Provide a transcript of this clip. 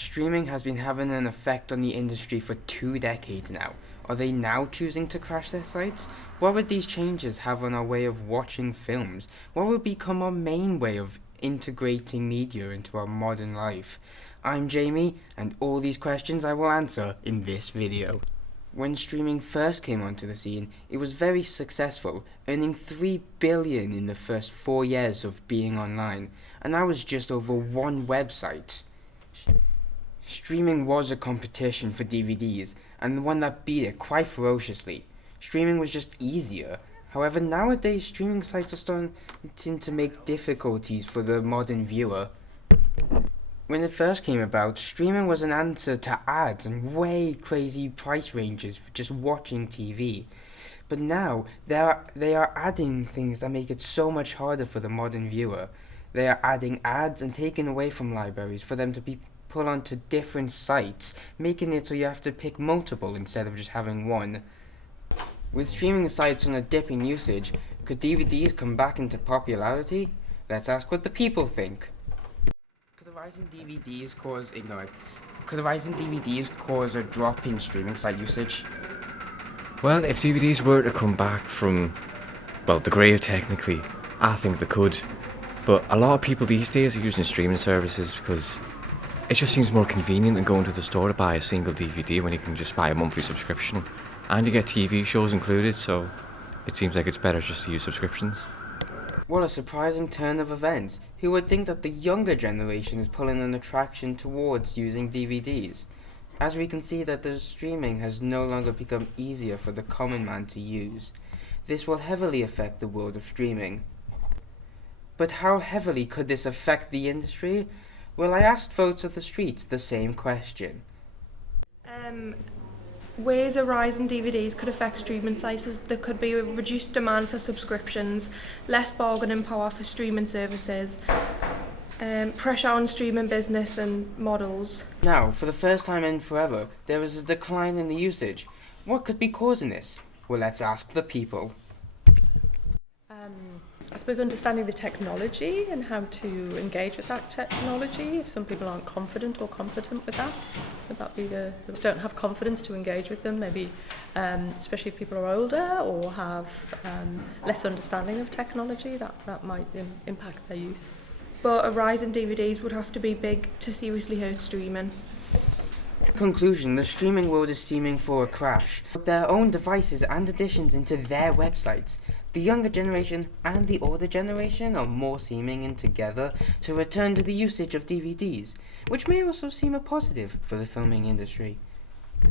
Streaming has been having an effect on the industry for 2 decades now. Are they now choosing to crash their sites? What would these changes have on our way of watching films? What would become our main way of integrating media into our modern life? I'm Jamie, and all these questions I will answer in this video. When streaming first came onto the scene, it was very successful, earning $3 billion in the first 4 years of being online, and that was just over one website. Streaming was a competition for DVDs, and one that beat it quite ferociously. Streaming was just easier. However, nowadays streaming sites are starting to make difficulties for the modern viewer. When it first came about, streaming was an answer to ads and way crazy price ranges for just watching TV. But now, they are adding things that make it so much harder for the modern viewer. They are adding ads and taking away from libraries for them to be put onto different sites, making it so you have to pick multiple instead of just having one. With streaming sites on a dip in usage, could DVDs come back into popularity? Let's ask what the people think. Could the rise in DVDs cause a drop in streaming site usage? Well, if DVDs were to come back from, the grave technically, I think they could. But a lot of people these days are using streaming services because it just seems more convenient than going to the store to buy a single DVD when you can just buy a monthly subscription. And you get TV shows included, so it seems like it's better just to use subscriptions. What a surprising turn of events. Who would think that the younger generation is pulling an attraction towards using DVDs? As we can see that the streaming has no longer become easier for the common man to use. This will heavily affect the world of streaming. But how heavily could this affect the industry? Well, I asked folks at the streets the same question. Ways a rise in DVDs could affect streaming sites is there could be a reduced demand for subscriptions, less bargaining power for streaming services, pressure on streaming business and models. Now, for the first time in forever, there is a decline in the usage. What could be causing this? Well, let's ask the people. I suppose understanding the technology and how to engage with that technology. If some people aren't confident or competent with that, would that be don't have confidence to engage with them, maybe especially if people are older or have less understanding of technology, that might impact their use. But a rise in DVDs would have to be big to seriously hurt streaming. Conclusion, the streaming world is seeming for a crash. With their own devices and additions into their websites, the younger generation and the older generation are more seeming in together to return to the usage of DVDs, which may also seem a positive for the filming industry.